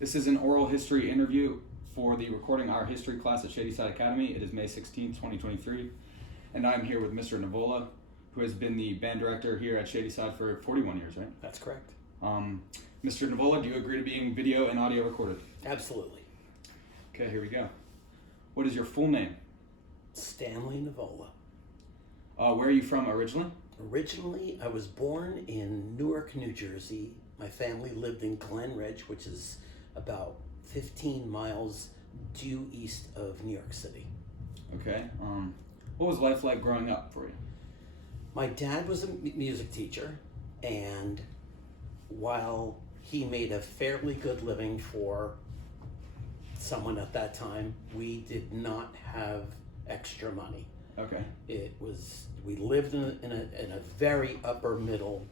This is an oral history interview for the Recording Our History class at Shady Side Academy. It is May 16th, 2023, and I'm here with Mr. Nevola, who has been the band director here at Shady Side for 41 years, right? That's correct. Mr. Nevola, do you agree to being video and audio recorded? Absolutely. Okay, here we go. What is your full name? Stanley Nevola. Where are you from originally? Originally, I was born in Newark, New Jersey. My family lived in Glen Ridge, which is about 15 miles due east of New York City. Okay. What was life like growing up for you? My dad was a music teacher, and while he made a fairly good living for someone at that time, we did not have extra money. Okay. We lived in a very upper middle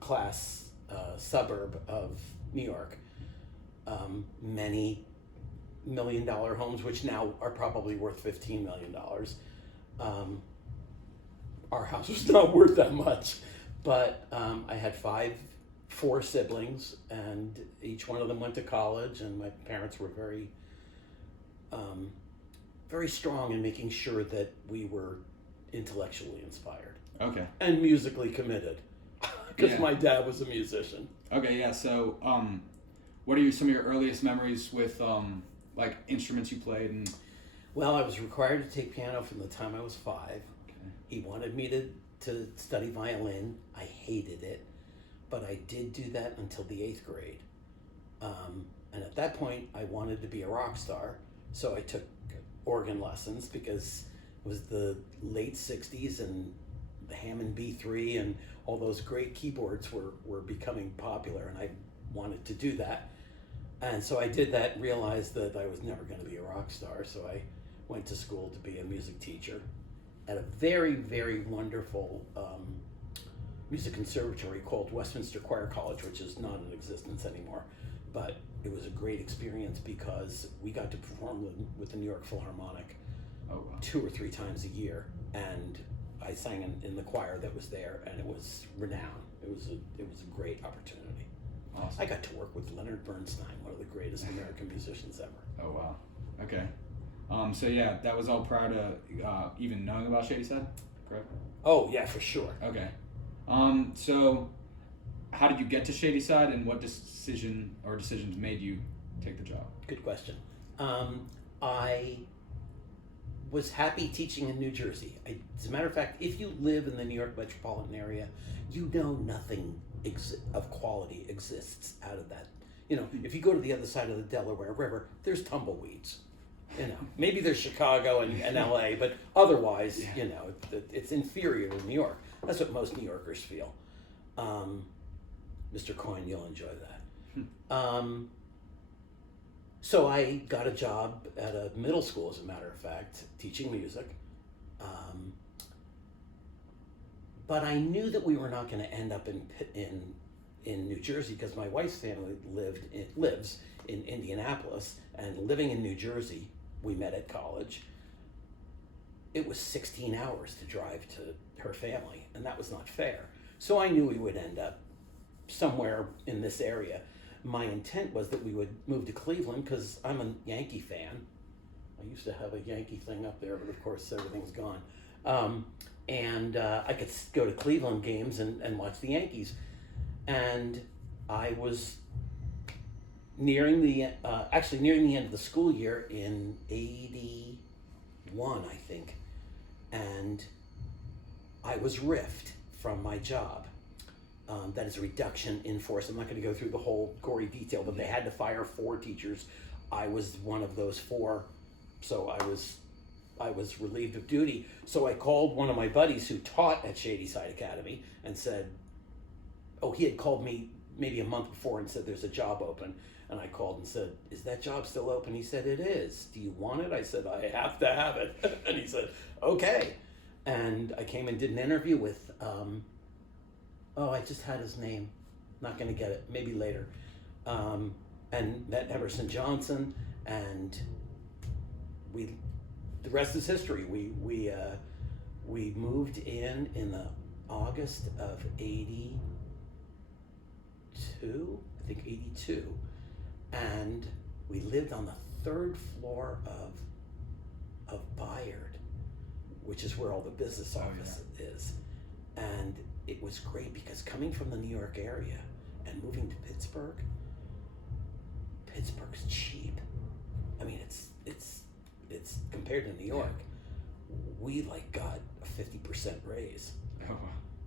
class suburb of New York. Many $1 million homes, which now are probably worth $15 million. Our house was not worth that much, but I had four siblings, and each one of them went to college, and my parents were very strong in making sure that we were intellectually inspired. Okay. And musically committed, because Yeah. my dad was a musician. Okay, yeah. So, what are some of your earliest memories with like instruments you played? And Well, I was required to take piano from the time I was 5. okay. He wanted me to study violin. I hated it, but I did do that until the 8th grade. And at that point, I wanted to be a rock star, so I took organ lessons because it was the late 60s and the Hammond B3 and all those great keyboards were becoming popular, and I wanted to do that. And so I did that and realized that I was never going to be a rock star, so I went to school to be a music teacher at a very, very wonderful music conservatory called Westminster Choir College, which is not in existence anymore. But it was a great experience because we got to perform with the New York Philharmonic Oh, wow. 2 or 3 times a year, and I sang in the choir that was there, and it was renowned. It was a great opportunity. Awesome. I got to work with Leonard Bernstein, one of the greatest American musicians ever. Oh, wow. Okay. So yeah, that was all prior to even knowing about Shady Side, correct? Oh yeah, for sure. Okay. So how did you get to Shady Side, and what decisions made you take the job? Good question. I was happy teaching in New Jersey. As a matter of fact, if you live in the New York metropolitan area, you know nothing of quality exists out of that. You know, if you go to the other side of the Delaware River, there's tumbleweeds. You know, maybe there's Chicago and LA, but otherwise, Yeah. you know, it's inferior to New York. That's what most New Yorkers feel. Mr. Coyne, you'll enjoy that. So I got a job at a middle school, as a matter of fact, teaching music. But I knew that we were not going to end up in New Jersey because my wife's family lives in Indianapolis, and living in New Jersey, we met at college. It was 16 hours to drive to her family, and that was not fair. So I knew we would end up somewhere in this area. My intent was that we would move to Cleveland because I'm a Yankee fan. I used to have a Yankee thing up there, but of course everything's gone. And I could go to Cleveland games and watch the Yankees. And I was nearing the end of the school year in 81, I think. And I was riffed from my job. That is a reduction in force. I'm not going to go through the whole gory detail, but they had to fire 4 teachers. I was one of those 4, so I was relieved of duty. So I called one of my buddies who taught at Shady Side Academy and said, he had called me maybe a month before and said there's a job open. And I called and said, is that job still open? He said, it is. Do you want it? I said, I have to have it. And he said, okay. And I came and did an interview with, I just had his name. Not going to get it. Maybe later. And met Emerson Johnson, and the rest is history. We moved in the August of 82, I think 82, and we lived on the third floor of Bayard, which is where all the business office is. And it was great because coming from the New York area and moving to Pittsburgh's cheap. I mean, it's compared to New York, we like got a 50% raise. Oh, wow.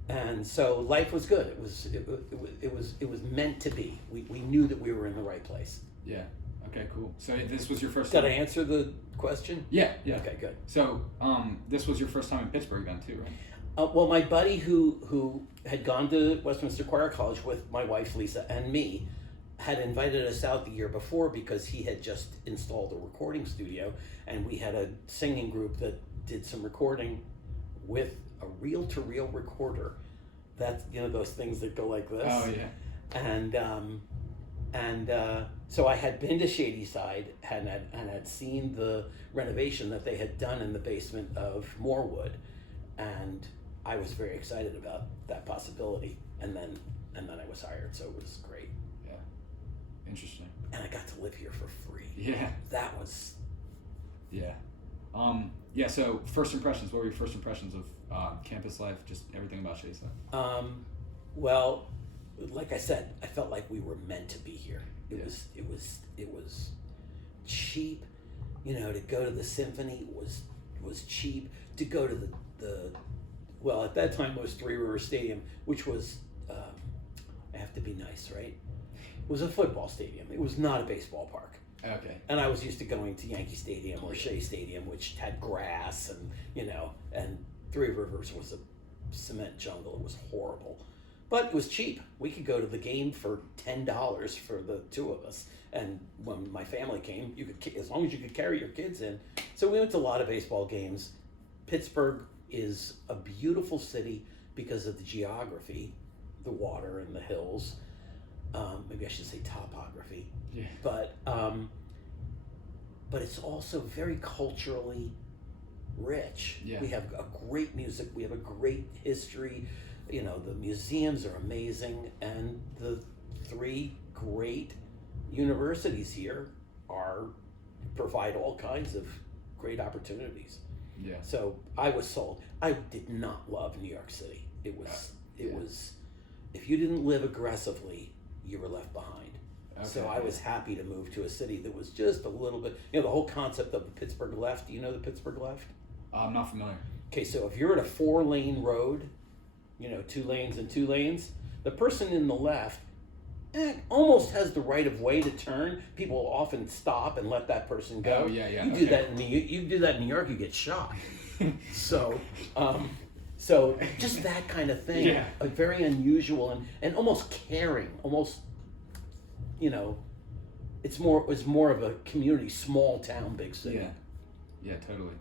And so life was good. It was meant to be. We knew that we were in the right place. Yeah. Okay, cool. So this was your first Did time? I answer the question? Yeah. Okay, good. So this was your first time in Pittsburgh then too, right? Well, my buddy who had gone to Westminster Choir College with my wife Lisa and me had invited us out the year before because he had just installed a recording studio, and we had a singing group that did some recording with a reel-to-reel recorder. That's, you know, those things that go like this. Oh yeah. And so I had been to Shady Side and had seen the renovation that they had done in the basement of Morewood, and I was very excited about that possibility. And then I was hired, so it was great. Yeah. Interesting. And I got to live here for free. Yeah. That was. Yeah. Yeah. So first impressions. What were your first impressions of campus life? Just everything about Shady Side. Well, like I said, I felt like we were meant to be here. It Yeah. was cheap. You know, to go to the symphony was cheap. To go to the well, at that time it was Three River Stadium, which was I have to be nice, right? It was a football stadium. It was not a baseball park. Okay. And I was used to going to Yankee Stadium or Shea Stadium, which had grass and, you know, and Three Rivers was a cement jungle. It was horrible. But it was cheap. We could go to the game for $10 for the two of us. And when my family came, you could, as long as you could carry your kids in. So we went to a lot of baseball games. Pittsburgh is a beautiful city because of the geography, the water and the hills. Maybe I should say topography. Yeah. But it's also very culturally rich. Yeah. We have a great music. We have a great history. You know, the museums are amazing, and the three great universities here provide all kinds of great opportunities. Yeah. So I was sold. I did not love New York City. It was if you didn't live aggressively, you were left behind. Okay. So I was happy to move to a city that was just a little bit, you know, the whole concept of the Pittsburgh left. Do you know the Pittsburgh left? I'm not familiar. Okay, so if you're at a 4-lane road, you know, 2 lanes and 2 lanes, the person in the left almost has the right of way to turn. People often stop and let that person go. Oh, yeah. You do that in you do that in New York, you get shot. So just that kind of thing. Yeah. A very unusual and almost caring, almost, you know, it's more of a community, small town, big city. Yeah, totally.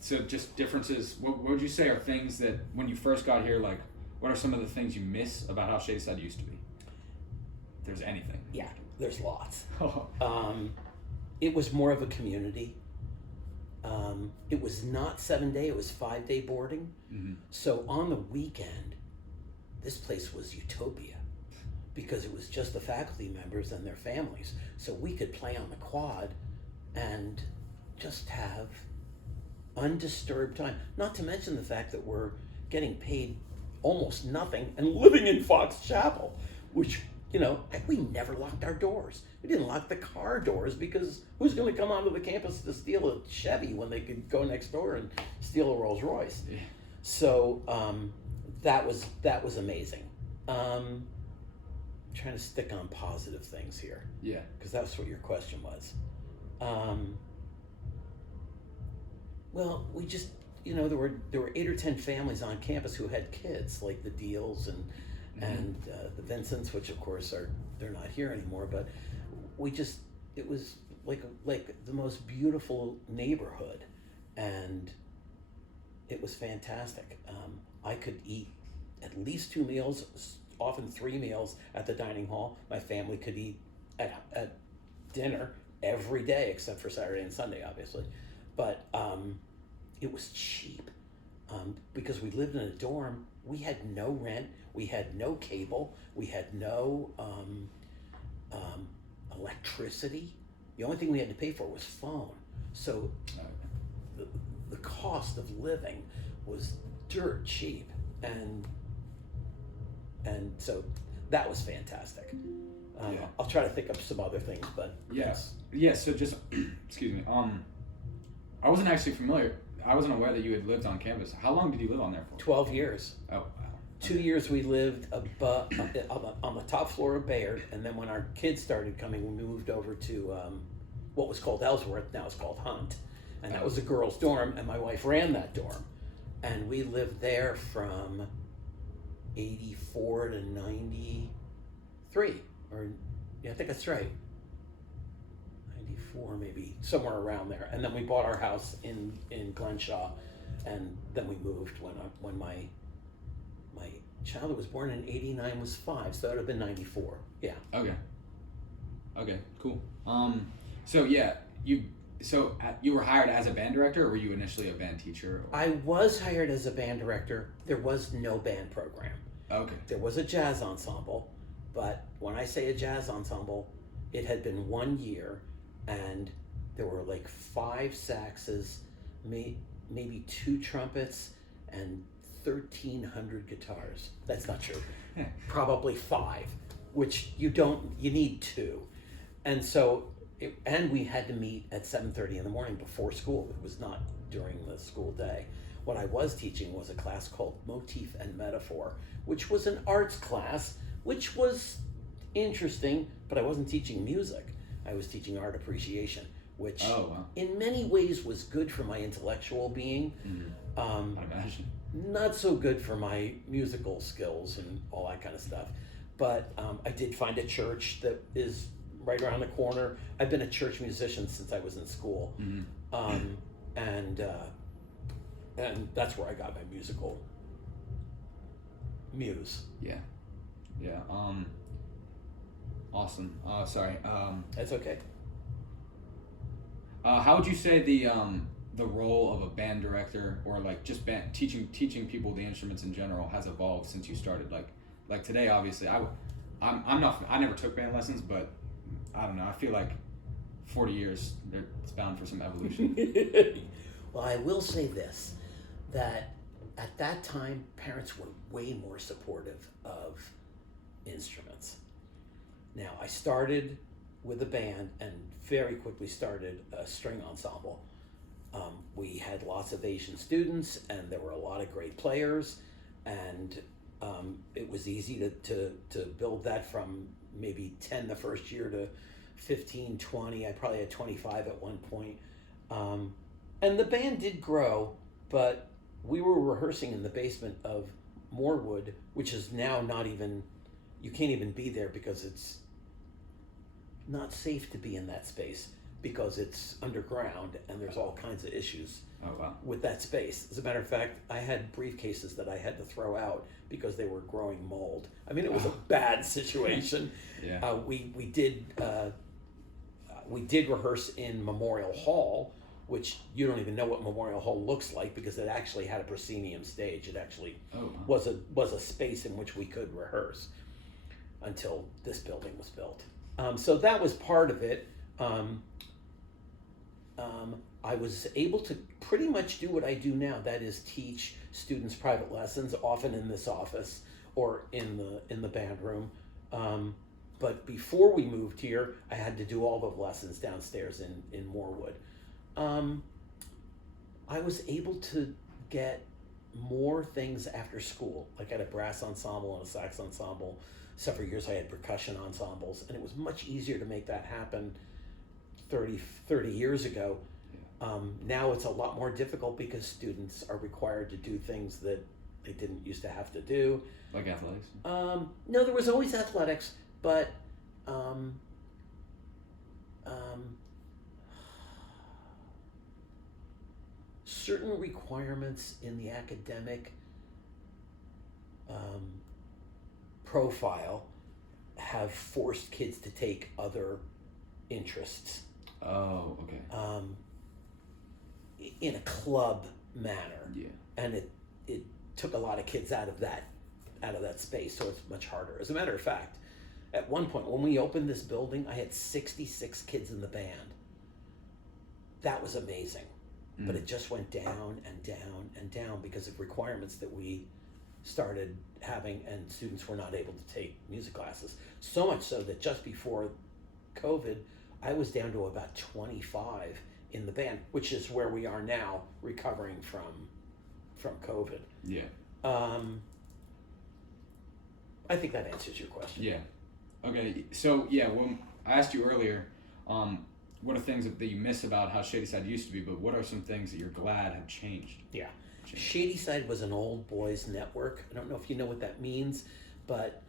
So just differences. What would you say are things that when you first got here, like, what are some of the things you miss about how Shady Side used to be? If there's anything. Yeah, there's lots. Oh. It was more of a community. It was not 7-day, it was 5-day boarding. Mm-hmm. So on the weekend, this place was utopia because it was just the faculty members and their families. So we could play on the quad and just have undisturbed time. Not to mention the fact that we're getting paid almost nothing and living in Fox Chapel, which, you know, we never locked our doors. We didn't lock the car doors because who's going to come onto the campus to steal a Chevy when they could go next door and steal a Rolls Royce? Yeah. So that was amazing. Trying to stick on positive things here. Yeah. Because that's what your question was. Well, we just, you know, there were 8 or 10 families on campus who had kids, like the Deals and the Vincents, which of course they're not here anymore. But it was like the most beautiful neighborhood, and it was fantastic. I could eat at least 2 meals, often 3 meals at the dining hall. My family could eat at dinner every day except for Saturday and Sunday, obviously. But it was cheap. because we lived in a dorm, we had no rent, we had no cable, we had no electricity. The only thing we had to pay for was phone. So the cost of living was dirt cheap, and so that was fantastic. I'll try to think of some other things, but So just excuse me. I wasn't actually familiar. I wasn't aware that you had lived on campus. How long did you live on there for? 12 years. Oh, wow. 2 years we lived above, on the top floor of Bayard, and then when our kids started coming, we moved over to what was called Ellsworth, now it's called Hunt, and that was a girls' dorm, and my wife ran that dorm, and we lived there from 84 to 93, I think that's right. 94 maybe, somewhere around there, and then we bought our house in Glenshaw, and then we moved when my child that was born in 89 was 5, so that would have been 94. Yeah. Okay, cool. So you were hired as a band director, or were you initially a band teacher? I was hired as a band director. There was no band program. Okay. There was a jazz ensemble, but when I say a jazz ensemble, it had been 1 year, and there were like 5 saxes, maybe 2 trumpets, and 1,300 guitars. That's not true. Probably 5, which you need 2. And so, and we had to meet at 7:30 in the morning before school. It was not during the school day. What I was teaching was a class called Motif and Metaphor, which was an arts class, which was interesting, but I wasn't teaching music. I was teaching art appreciation, which in many ways was good for my intellectual being. I imagine. Not so good for my musical skills and all that kind of stuff. But I did find a church that is right around the corner. I've been a church musician since I was in school. And that's where I got my musical muse. Yeah. Awesome. Sorry. That's okay. How would you say the role of a band director, or like just band teaching people the instruments in general, has evolved since you started? Like today, obviously, I never took band lessons, but I don't know. I feel like 40 years, it's bound for some evolution. Well, I will say this, that at that time, parents were way more supportive of instruments. Now, I started with a band and very quickly started a string ensemble. We had lots of Asian students, and there were a lot of great players, and it was easy to build that from maybe 10 the first year to 15, 20. I probably had 25 at one point. And the band did grow, but we were rehearsing in the basement of Morewood, which is now not even, you can't even be there because it's not safe to be in that space because it's underground and there's all kinds of issues with that space. As a matter of fact, I had briefcases that I had to throw out because they were growing mold. I mean, it was a bad situation. Yeah. We did rehearse in Memorial Hall, which you don't even know what Memorial Hall looks like because it actually had a proscenium stage. It actually was a space in which we could rehearse until this building was built. So that was part of it. I was able to pretty much do what I do now, that is teach students private lessons, often in this office or in the band room. But before we moved here, I had to do all the lessons downstairs in Morewood. I was able to get more things after school. Like I had a brass ensemble and a sax ensemble. Several years I had percussion ensembles, and it was much easier to make that happen 30 years ago. Now it's a lot more difficult because students are required to do things that they didn't used to have to do. Like athletics? No, there was always athletics, but certain requirements in the academic profile have forced kids to take other interests. Oh, okay. In a club manner. Yeah. And it took a lot of kids out of that space, so it's much harder. As a matter of fact, at one point when we opened this building, I had 66 kids in the band. That was amazing. But it just went down and down and down because of requirements that we started having, and students were not able to take music classes. So much so that just before COVID, I was down to about 25 in the band, which is where we are now, recovering from COVID. Yeah. I think that answers your question. Yeah. Okay. So yeah, when I asked you earlier, what are things that you miss about how Shady Side used to be, but what are some things that you're glad have changed? Yeah. Shady Side was an old boys network. I don't know if you know what that means, but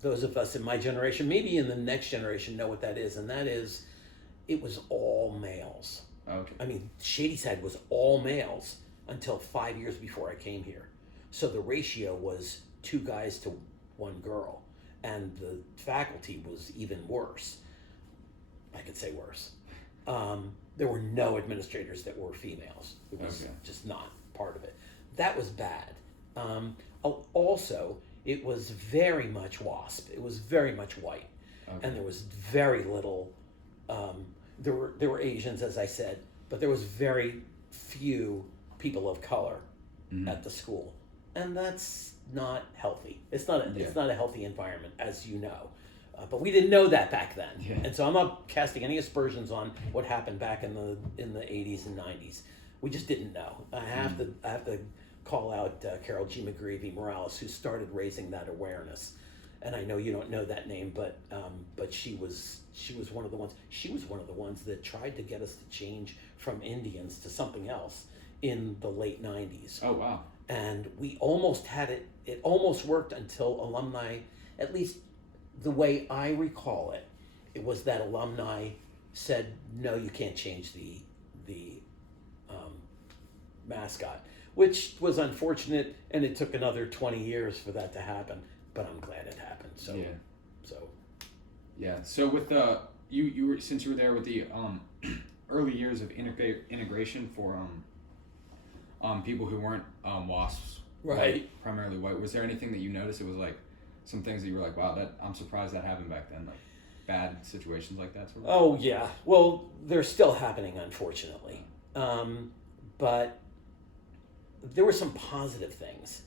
those of us in my generation, maybe in the next generation, know what that is, and that is, it was all males. Okay. I mean, Shady Side was all males until 5 years before I came here. So the ratio was 2 guys to 1 girl, and the faculty was even worse. I could say worse. There were no administrators that were females. It was just not part of it. That was bad. Also, it was very much WASP. It was very much white, and there was very little. There were Asians, as I said, but there was very few people of color at the school, and that's not healthy. It's not a healthy environment, as you know. But we didn't know that back then, and so I'm not casting any aspersions on what happened back in the 80s and 90s. We just didn't know. I have to call out Carol G. McGreevy Morales, who started raising that awareness. And I know you don't know that name, but she was one of the ones. She was one of the ones that tried to get us to change from Indians to something else in the late 90s. Oh wow! And we almost had it. It almost worked until alumni, at least the way I recall it, it was that alumni said, "No, you can't change the mascot," which was unfortunate, and it took another 20 years for that to happen. But I'm glad it happened. So So with you were, since you were there with the early years of integration for people who weren't WASPs, right, primarily white. Was there anything that you noticed? It was like some things that you were like, wow, that I'm surprised that happened back then, like bad situations like that. Sort of? Oh yeah, well, they're still happening, unfortunately, but there were some positive things.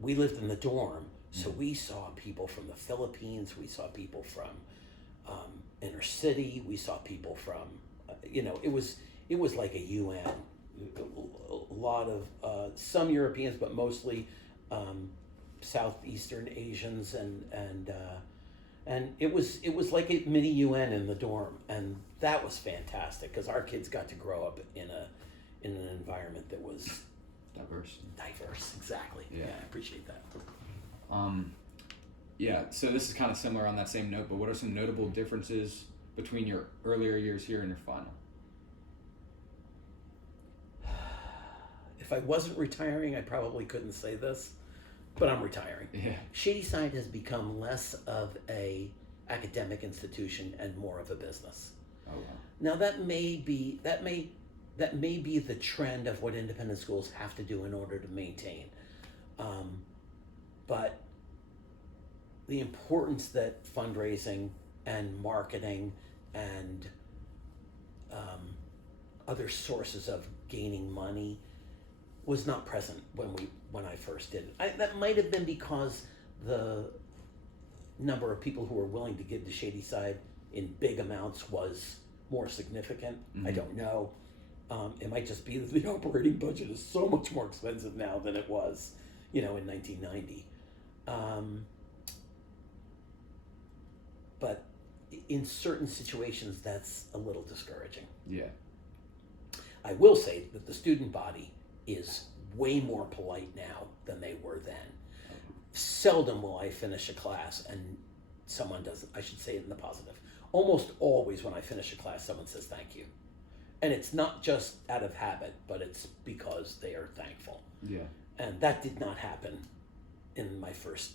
We lived in the dorm, so we saw people from the Philippines, we saw people from inner city, we saw people from, it was like a UN. A lot of some Europeans, but mostly Southeastern Asians, and it was like a mini UN in the dorm, and that was fantastic because our kids got to grow up in an environment that was diverse, exactly. Yeah, I appreciate that. So this is kind of similar on that same note, but what are some notable differences between your earlier years here and your final? If I wasn't retiring, I probably couldn't say this, but I'm retiring. Yeah. Shady Side has become less of a academic institution and more of a business. Oh wow. Now that may be the trend of what independent schools have to do in order to maintain. But the importance that fundraising and marketing and other sources of gaining money was not present when I first did it. That might have been because the number of people who were willing to give to Shady Side in big amounts was more significant. I don't know. It might just be that the operating budget is so much more expensive now than it was, in 1990. But in certain situations, that's a little discouraging. Yeah. I will say that the student body is way more polite now than they were then. Seldom will I finish a class and someone doesn't, I should say it in the positive. Almost always when I finish a class, someone says thank you. And it's not just out of habit, but it's because they are thankful. Yeah. And that did not happen in my first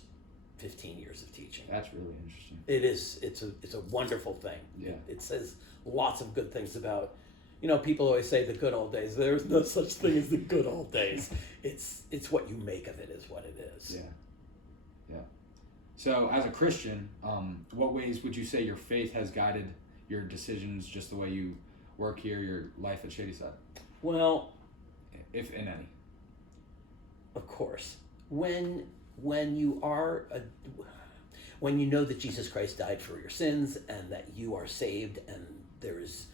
15 years of teaching. That's really interesting. It is. It's a wonderful thing. Yeah. It says lots of good things about You know, people always say the good old days. There's no such thing as the good old days. It's what you make of it is what it is. Yeah. Yeah. So, as a Christian, what ways would you say your faith has guided your decisions, just the way you work here, your life at Shady Side? Well, if in any. of course, when you are when you know that Jesus Christ died for your sins and that you are saved, and there is,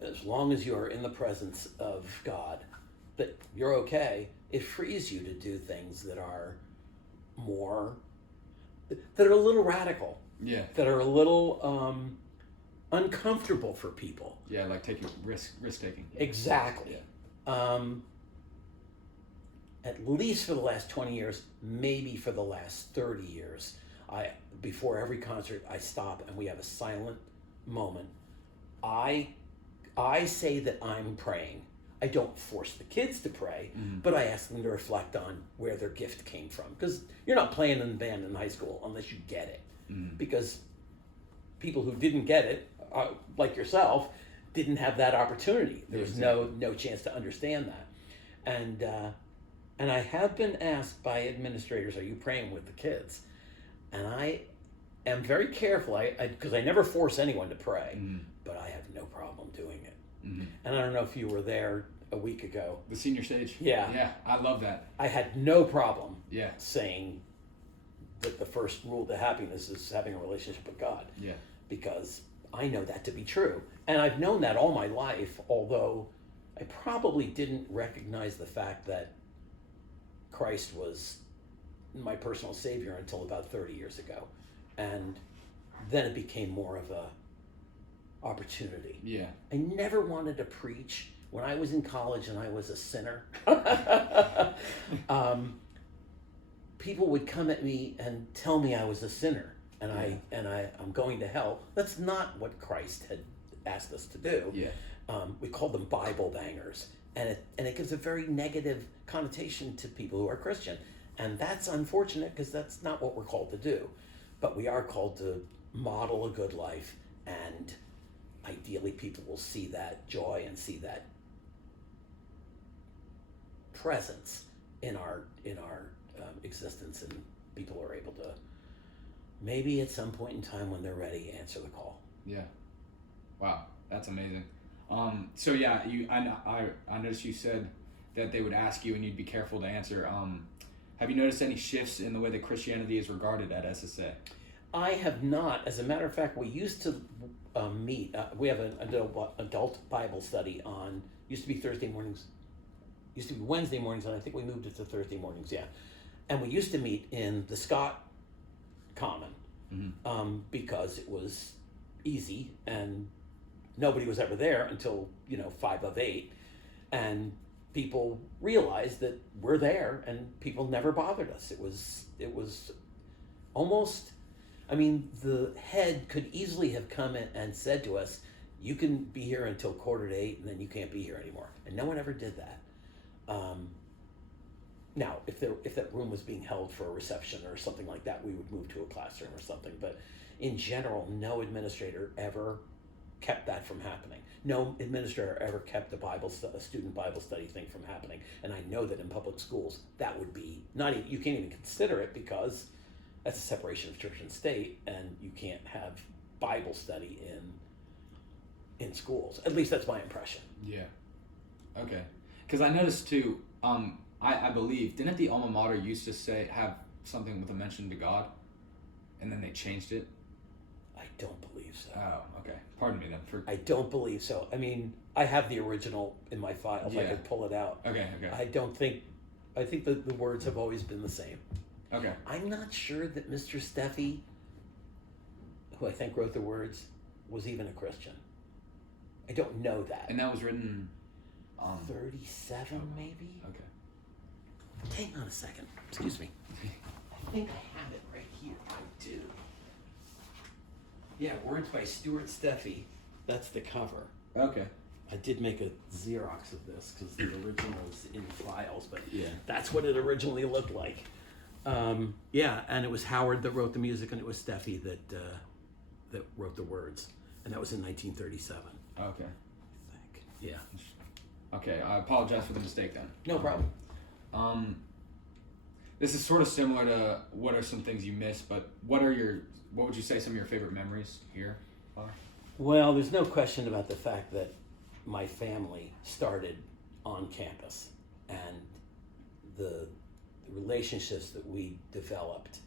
as long as you are in the presence of God, that you're okay, it frees you to do things that are a little radical, Yeah. that are a little uncomfortable for people. Yeah, like taking risk taking. Exactly. Yeah. At least for the last 20 years, maybe for the last 30 years, before every concert, I stop and we have a silent moment. I say that I'm praying. I don't force the kids to pray, but I ask them to reflect on where their gift came from. Because you're not playing in the band in high school unless you get it. Because people who didn't get it, like yourself, didn't have that opportunity. There was no chance to understand that. And I have been asked by administrators, are you praying with the kids? And I am very careful, because I never force anyone to pray, but I have no problem doing it. And I don't know if you were there a week ago. The senior stage? Yeah. Yeah, I love that. I had no problem Yeah. saying that the first rule to happiness is having a relationship with God. Yeah. Because I know that to be true. And I've known that all my life, although I probably didn't recognize the fact that Christ was my personal savior until about 30 years ago. And then it became more of a opportunity. Yeah. I never wanted to preach. When I was in college and I was a sinner, people would come at me and tell me I was a sinner and I'm going to hell. That's not what Christ had asked us to do. Yeah. We called them Bible bangers, and it gives a very negative connotation to people who are Christian, and that's unfortunate because that's not what we're called to do. But we are called to model a good life, and ideally people will see that joy and see that presence in our existence, and people are able to maybe at some point in time when they're ready answer the call. Yeah. Wow, that's amazing. So yeah, I noticed you said that they would ask you and you'd be careful to answer. Have you noticed any shifts in the way that Christianity is regarded at SSA? I have not. As a matter of fact, we used to meet. We have an adult Bible study on. Used to be Thursday mornings. Used to be Wednesday mornings, and I think we moved it to Thursday mornings. Yeah, and we used to meet in the Scott Common because it was easy and nobody was ever there until 5 of 8, and people realized that we're there, and people never bothered us. It was almost. I mean, the head could easily have come in and said to us, "You can be here until 7:45, and then you can't be here anymore." And no one ever did that. Now, if that room was being held for a reception or something like that, we would move to a classroom or something. But in general, no administrator ever kept that from happening. No administrator ever kept a student Bible study thing from happening. And I know that in public schools, that would be not even, you can't even consider it because that's a separation of church and state, and you can't have Bible study in schools. At least that's my impression. Yeah. Okay. Because I noticed too, I believe, didn't the alma mater used to have something with a mention to God, and then they changed it? I don't believe so. Oh, okay. Pardon me then. I don't believe so. I mean, I have the original in my files. I could pull it out. Okay. I think that the words have always been the same. Okay. I'm not sure that Mr. Steffi, who I think wrote the words, was even a Christian. I don't know that. And that was written 37 maybe? Okay. Hang on a second. Excuse me. I think I have it right here. I do. Yeah, words by Stuart Steffi. That's the cover. Okay. I did make a Xerox of this because the original is in files, but Yeah. that's what it originally looked like. Yeah, and it was Howard that wrote the music, and it was Steffi that wrote the words, and that was in 1937. Okay. Yeah. Okay, I apologize for the mistake then. No problem. This is sort of similar to what are some things you miss, but what would you say some of your favorite memories here are? Well, there's no question about the fact that my family started on campus, and the relationships that we developed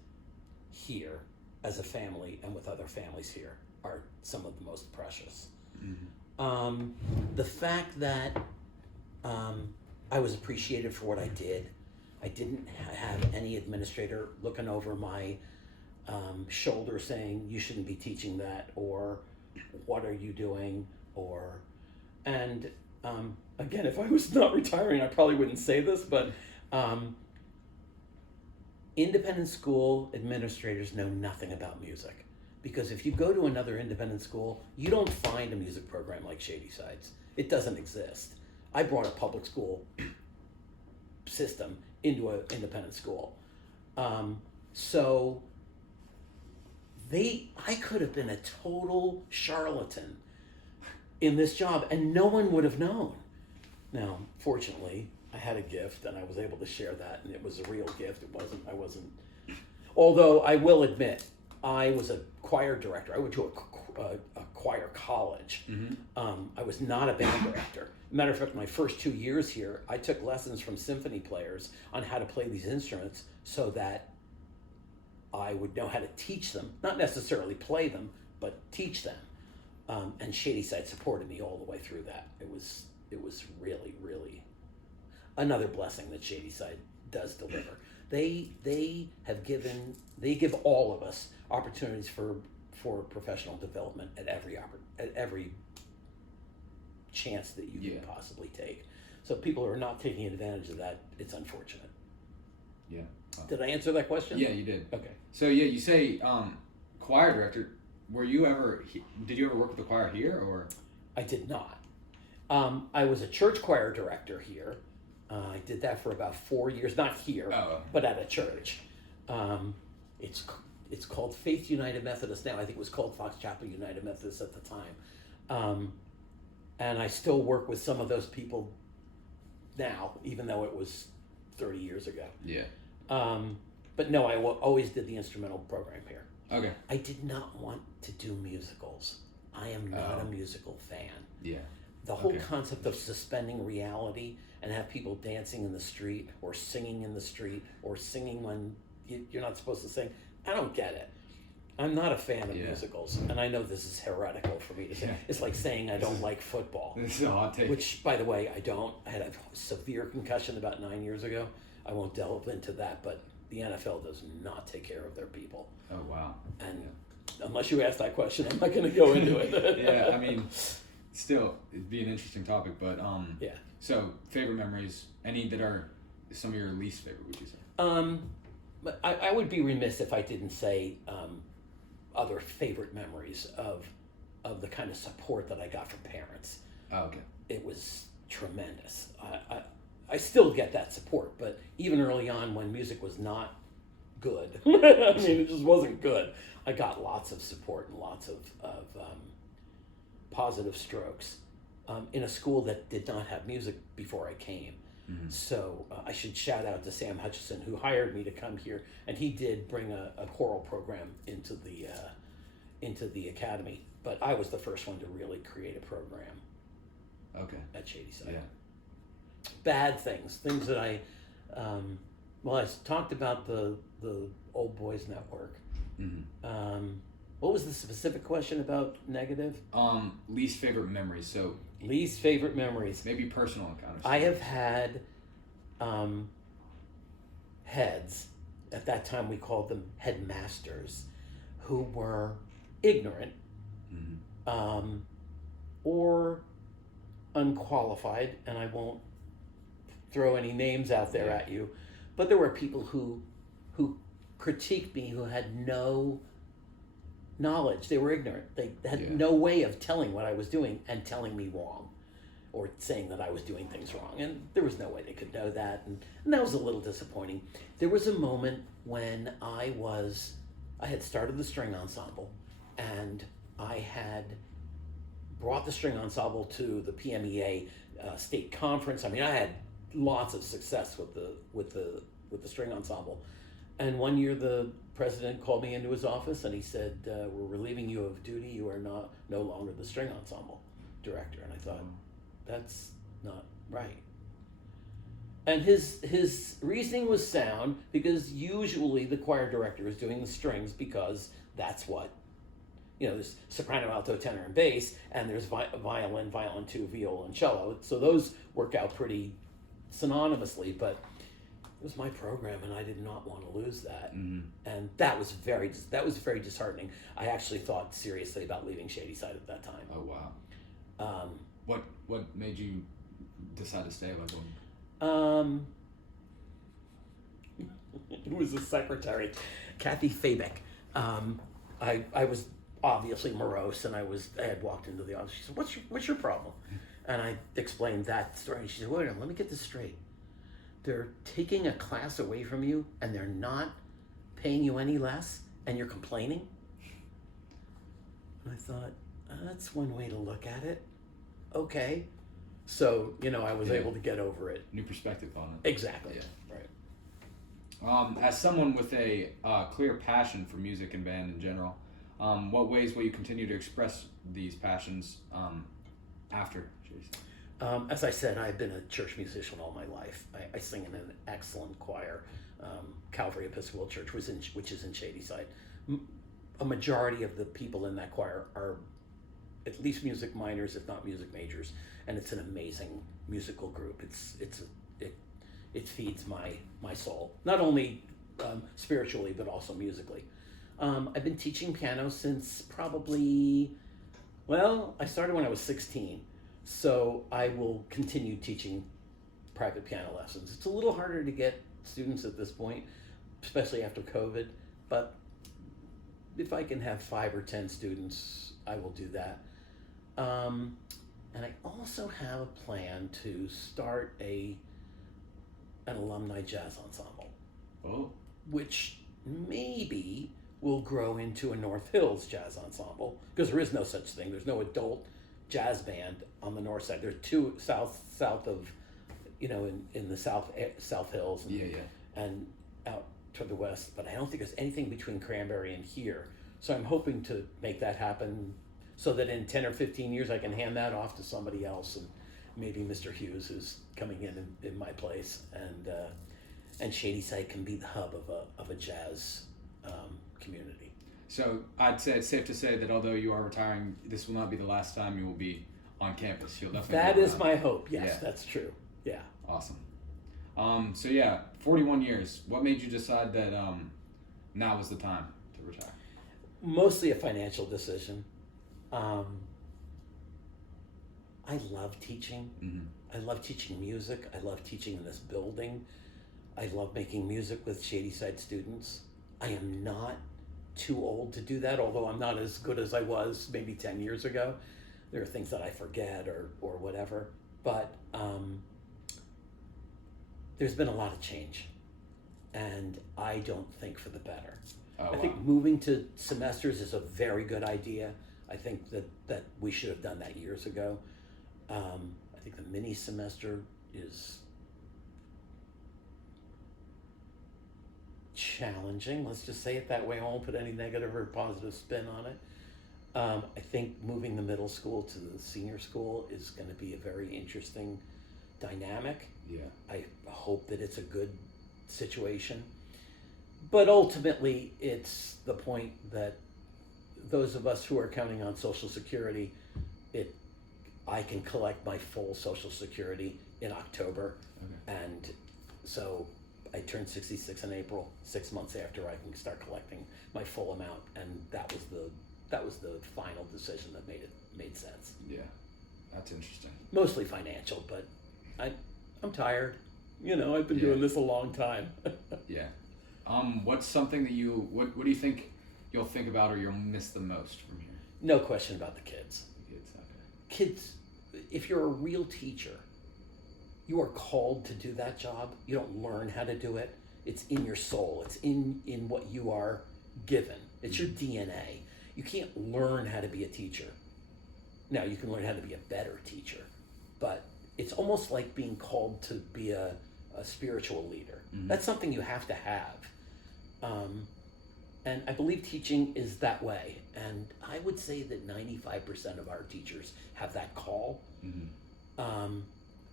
here as a family and with other families here are some of the most precious. Mm-hmm. The fact that I was appreciated for what I did. I didn't have any administrator looking over my shoulder saying, you shouldn't be teaching that, or what are you doing, and again, if I was not retiring, I probably wouldn't say this, but independent school administrators know nothing about music. Because if you go to another independent school, you don't find a music program like Shady Side's. It doesn't exist. I brought a public school system into an independent school. So I could have been a total charlatan in this job and no one would have known. Now, fortunately, I had a gift and I was able to share that, and it was a real gift. Although I will admit, I was a choir director. I went to a choir college. Mm-hmm. I was not a band director. Matter of fact, my first 2 years here, I took lessons from symphony players on how to play these instruments so that I would know how to teach them, not necessarily play them, but teach them. And Shady Side supported me all the way through that. It was really, really another blessing that Shady Side does deliver. They give all of us opportunities for professional development at every chance that you can possibly take. So people who are not taking advantage of that, it's unfortunate. Yeah. Did I answer that question? Yeah, you did. Okay. So yeah, you say choir director. Did you ever work with the choir here, or? I did not. I was a church choir director here. I did that for about 4 years, not here, but at a church. It's called Faith United Methodist now. I think it was called Fox Chapel United Methodist at the time. And I still work with some of those people now, even though it was 30 years ago. Yeah. But no, I always did the instrumental program here. Okay. I did not want to do musicals. I am not a musical fan. Yeah. The whole concept of suspending reality and have people dancing in the street or singing in the street or singing when you're not supposed to sing, I don't get it. I'm not a fan of musicals, and I know this is heretical for me to say. It's like saying I don't like football. This is a hot take. Which, by the way, I don't. I had a severe concussion about 9 years ago. I won't delve into that, but the NFL does not take care of their people. Oh, wow. And unless you ask that question, I'm not going to go into it. Yeah, I mean, still, it'd be an interesting topic, but yeah. So, favorite memories, any that are some of your least favorite, would you say? But I would be remiss if I didn't say other favorite memories of the kind of support that I got from parents. Oh, okay. It was tremendous. I still get that support, but even early on when music was not good, I mean, it just wasn't good, I got lots of support and lots of positive strokes in a school that did not have music before I came. Mm-hmm. So I should shout out to Sam Hutchison, who hired me to come here, and he did bring a choral program into the academy. But I was the first one to really create a program. Okay. At Shady Side. Yeah. Bad things that I talked about the Old Boys Network. Mm-hmm. What was the specific question about negative? Least favorite memories. So. Least favorite memories. Maybe personal encounters. I have had heads, at that time we called them headmasters, who were ignorant or unqualified, and I won't throw any names out there at you, but there were people who critiqued me who had no knowledge. They were ignorant. They had no way of telling what I was doing and telling me wrong, or saying that I was doing things wrong, and there was no way they could know that, and that was a little disappointing. There was a moment when I had started the string ensemble, and I had brought the string ensemble to the PMEA state conference. I mean, I had lots of success with the string ensemble. And one year the president called me into his office and he said, "We're relieving you of duty. You are no longer the string ensemble director." And I thought, that's not right. And his reasoning was sound, because usually the choir director is doing the strings because that's what, there's soprano, alto, tenor, and bass, and there's violin, violin two, viola, and cello. So those work out pretty synonymously, but it was my program and I did not want to lose that. Mm-hmm. And that was very disheartening. I actually thought seriously about leaving Shady Side at that time. Oh, wow. What made you decide to stay? It was the secretary, Kathy Fabeck. I was obviously morose, and I had walked into the office. She said, "What's your problem?" And I explained that story. And she said, "Wait a minute, let me get this straight. They're taking a class away from you, and they're not paying you any less, and you're complaining?" And I thought, that's one way to look at it. Okay. So, I was able to get over it. New perspective on it. Exactly. Yeah. Right. As someone with a clear passion for music and band in general, what ways will you continue to express these passions after Shady Side? As I said, I've been a church musician all my life. I sing in an excellent choir, Calvary Episcopal Church, which is in Shady Side. A majority of the people in that choir are at least music minors, if not music majors, and it's an amazing musical group. It feeds my soul, not only spiritually but also musically. I've been teaching piano since probably, I started when I was 16, so I will continue teaching private piano lessons. It's a little harder to get students at this point, especially after COVID, but if I can have 5 or 10 students, I will do that. And I also have a plan to start an alumni jazz ensemble. Oh. Which maybe will grow into a North Hills jazz ensemble, because there is no such thing. There's no adult jazz band on the north side. There's 2 south of, in the South Hills and out to the west, but I don't think there's anything between Cranberry and here. So I'm hoping to make that happen, so that in 10 or 15 years I can hand that off to somebody else, and maybe Mr. Hughes is coming in my place, and Shady Side can be the hub of a jazz community. So I'd say it's safe to say that although you are retiring, this will not be the last time you will be on campus. You'll definitely. That is my hope. Yes, that's true. Yeah. Awesome. 41 years. What made you decide that now was the time to retire? Mostly a financial decision. I love teaching. Mm-hmm. I love teaching music. I love teaching in this building. I love making music with Shady Side students. I am not too old to do that, although I'm not as good as I was maybe 10 years ago. There are things that I forget or whatever. But there's been a lot of change, and I don't think for the better. I think moving to semesters is a very good idea. I think that we should have done that years ago. I think the mini semester is challenging. Let's just say it that way. I won't put any negative or positive spin on it. I think moving the middle school to the senior school is going to be a very interesting dynamic. Yeah. I hope that it's a good situation. But ultimately, it's the point that those of us who are counting on Social Security, I can collect my full Social Security in October. Okay. And so I turned 66 in April, 6 months after I can start collecting my full amount. And that was the final decision that made sense. Yeah, that's interesting. Mostly financial, but I'm tired. I've been doing this a long time. Yeah. What's something that what do you think you'll think about or you'll miss the most from here? No question about the kids. Okay. Kids, if you're a real teacher, you are called to do that job. You don't learn how to do it. It's in your soul. It's in what you are given. It's your DNA. You can't learn how to be a teacher. Now you can learn how to be a better teacher, but it's almost like being called to be a spiritual leader. Mm-hmm. That's something you have to have. And I believe teaching is that way. And I would say that 95% of our teachers have that call. Mm-hmm.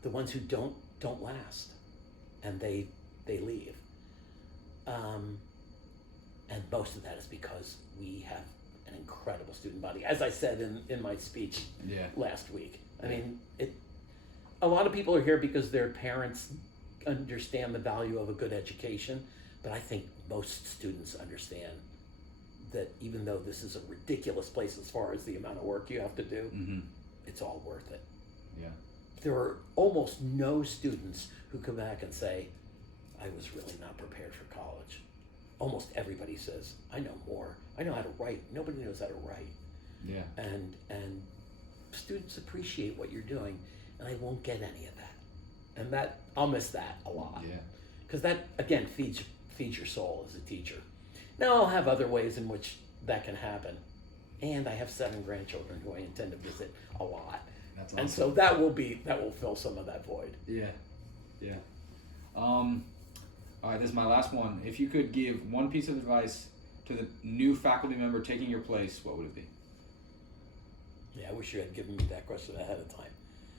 The ones who don't last, and they leave. And most of that is because we have an incredible student body. As I said in my speech last week, I mean, a lot of people are here because their parents understand the value of a good education, but I think most students understand that even though this is a ridiculous place as far as the amount of work you have to do, Mm-hmm. it's all worth it. Yeah. There are almost no students who come back and say, I was really not prepared for college. Almost everybody says, I know more. I know how to write. Nobody knows how to write. Yeah. And students appreciate what you're doing, and I won't get any of that. And that, I'll miss that a lot. Yeah. Because that, again, feeds your soul as a teacher. Now I'll have other ways in which that can happen. And I have 7 grandchildren who I intend to visit a lot. That's awesome. And so that will fill some of that void. Yeah. Yeah. All right, this is my last one. If you could give one piece of advice to the new faculty member taking your place, what would it be? Yeah, I wish you had given me that question ahead of time.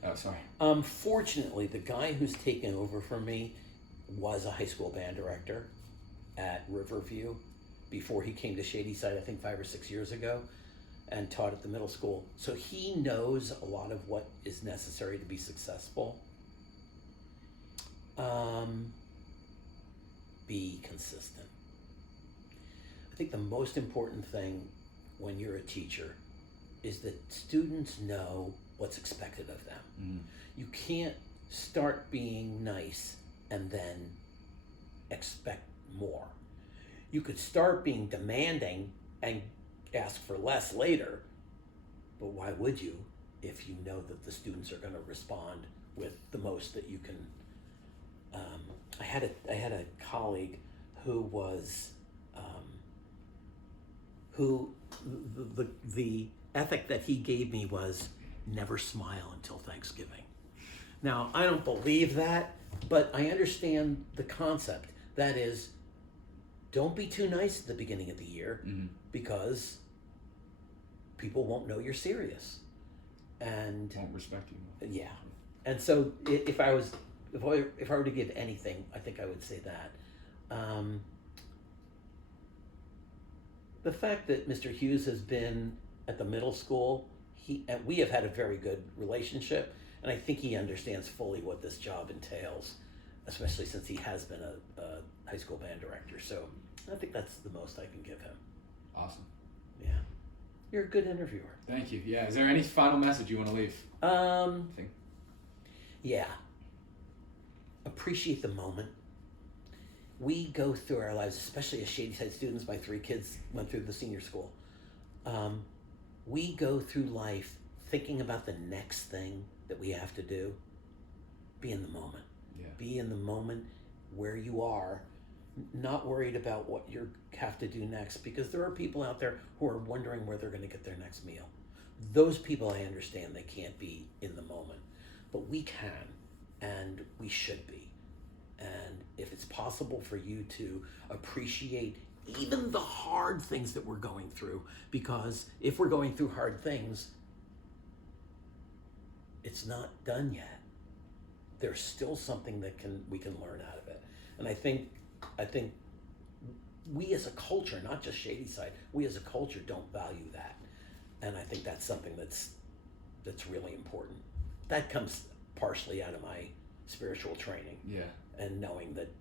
Oh, sorry. Fortunately, the guy who's taken over from me was a high school band director at Riverview before he came to Shady Side, I think 5 or 6 years ago, and taught at the middle school. So he knows a lot of what is necessary to be successful. Be consistent. I think the most important thing when you're a teacher is that students know what's expected of them. Mm. You can't start being nice and then expect more. You could start being demanding and ask for less later, but why would you if you know that the students are going to respond with the most that you can? I had a colleague who was the ethic that he gave me was never smile until Thanksgiving. Now, I don't believe that, but I understand the concept. That is, don't be too nice at the beginning of the year, Mm-hmm. because people won't know you're serious. And Won't respect you. yeah. And so if I were to give anything, I think I would say that. The fact that Mr. Hughes has been at the middle school, and we have had a very good relationship, and I think he understands fully what this job entails, especially since he has been a high school band director. So I think that's the most I can give him. Awesome. Yeah. You're a good interviewer. Thank you. Yeah. Is there any final message you want to leave? Yeah. Appreciate the moment. We go through our lives, especially as Shady Side students. My 3 kids went through the senior school. We go through life thinking about the next thing that we have to do. Be in the moment. Yeah. Be in the moment where you are, not worried about what you have to do next, because there are people out there who are wondering where they're going to get their next meal. Those people, I understand they can't be in the moment, but we can, and we should be. And if it's possible for you to appreciate even the hard things that we're going through, because if we're going through hard things, it's not done yet. There's still something that we can learn out of it. And I think we as a culture, not just Shady Side, we as a culture don't value that. And I think that's something that's really important. That comes partially out of my spiritual training. Yeah. And knowing that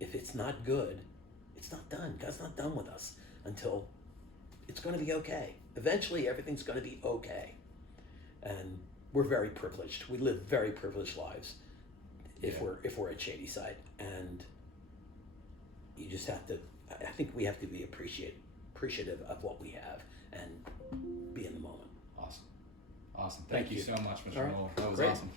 if it's not good, it's not done. God's not done with us until it's going to be okay. Eventually, everything's going to be okay. And we're very privileged. We live very privileged lives if we're at Shady Side. And you just have to, I think we have to be appreciative of what we have and be in the moment. Awesome. Thank you so much, Mr. All right. Nevola. That was Great. awesome.